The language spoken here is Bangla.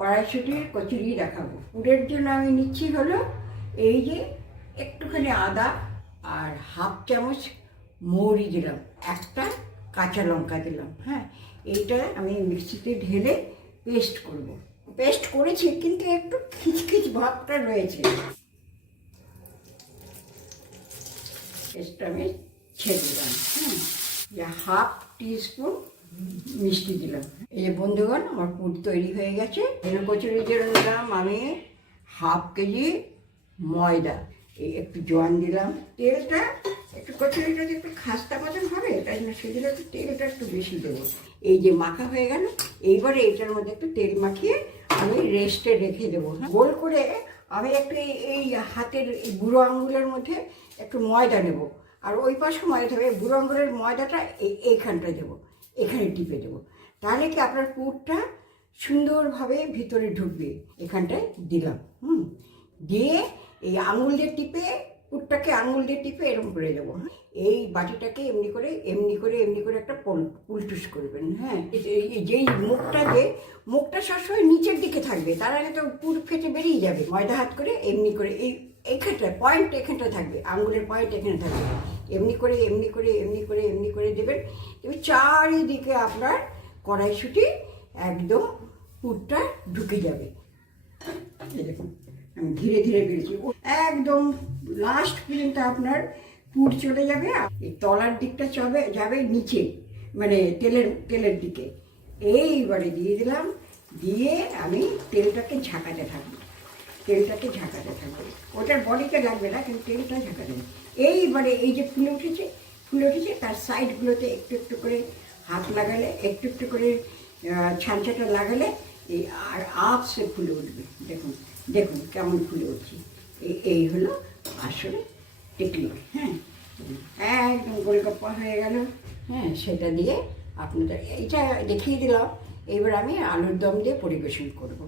কড়াইশুটির কচুরি দেখাবো। পুরের জন্য আমি নিচ্ছি হলো এই যে একটুখানি আদা আর হাফ চামচ মৌরি দিলাম, একটা কাঁচা লঙ্কা দিলাম হ্যাঁ? এইটা আমি মিক্সিতে ঢেলে পেস্ট করব। পেস্ট করেছি কিন্তু একটু খিচখিচ ভাবটা রয়েছে। পেস্টটা আমি ছেড়ে দিলাম হ্যাঁ হাফ টিস্পুন মিষ্টি দিলাম। এই যে বন্ধুগণ, আমার পুর তৈরি হয়ে গেছে। এর কচুরির জন্য দিলাম আমি হাফ কেজি ময়দা। এই একটু জোয়ান দিলাম। তেলটা একটু কচুরিটা একটু খাস্তা মতন হবে, তাই জন্য সেজন্য একটু তেলটা একটু বেশি দেবো। এই যে মাখা হয়ে গেল, এইবারে এইটার মধ্যে একটু তেল মাখিয়ে আমি রেস্টে রেখে দেবো? গোল করে আমি একটু এই হাতের বুড়ো আঙ্গুলের মধ্যে একটু ময়দা নেব। আর ওই পাশে ময়দা হবে বুড়ো আঙুলের ময়দাটা এই এইখানটা দেবো। এখানে টিপে দেবো। তাহলে কি আপনার পুরটা সুন্দরভাবে ভিতরে ঢুকবে? এখানটায় দিলাম, হুম। দিয়ে এই আঙুল দিয়ে টিপে, পুরটাকে আঙুল দিয়ে টিপে এরকম করে দেবো হ্যাঁ। এই বাটিটাকে এমনি করে এমনি করে এমনি করে একটা পল- পুলটুস করবেন হ্যাঁ। যেই মুখটা যে, মুখটা সবসময় নিচের দিকে থাকবে, তার আগে তো পুর ফেটে বেরিয়ে যাবে। ময়দা হাত করে এমনি করে, এই এখানটায় পয়েন্ট এখানটা থাকবে, আঙুলের পয়েন্ট এখানে থাকবে। এমনি করে এমনি করে এমনি করে এমনি করে দেবেন এবার চারিদিকে আপনার কড়াইশুটি একদম পুরটা ঢুকে যাবে। আমি ধীরে ধীরে বেড়েছি। একদম লাস্ট পর্যন্ত আপনার পুর চলে যাবে এই তলার দিকটা চবে, যাবে নিচে মানে তেলের তেলের দিকে। এইবারে দিয়ে দিলাম, দিয়ে আমি তেলটাকে ঝাঁকাতে থাকব। তেলটাকে ঝাঁকাতে থাকবে। ওটার বডিতে লাগবে না, কিন্তু তেলটা ঝাঁকাতে এইবারে এই যে ফুলে উঠেছে ফুলে উঠেছে তার সাইডগুলোতে একটু একটু করে হাত লাগালে একটু একটু করে আহ, ছানচাটা লাগালে এই আর আপসে ফুলে উঠবে। দেখুন দেখুন কেমন ফুলে উঠছে। এই এই হলো আসলে টেকনিক হ্যাঁ? একদম গোলগপ্পা হয়ে গেল। হ্যাঁ সেটা দিয়ে আপনাদের এইটা দেখিয়ে দিলাম। এবার আমি আলুর দম দিয়ে পরিবেশন করব।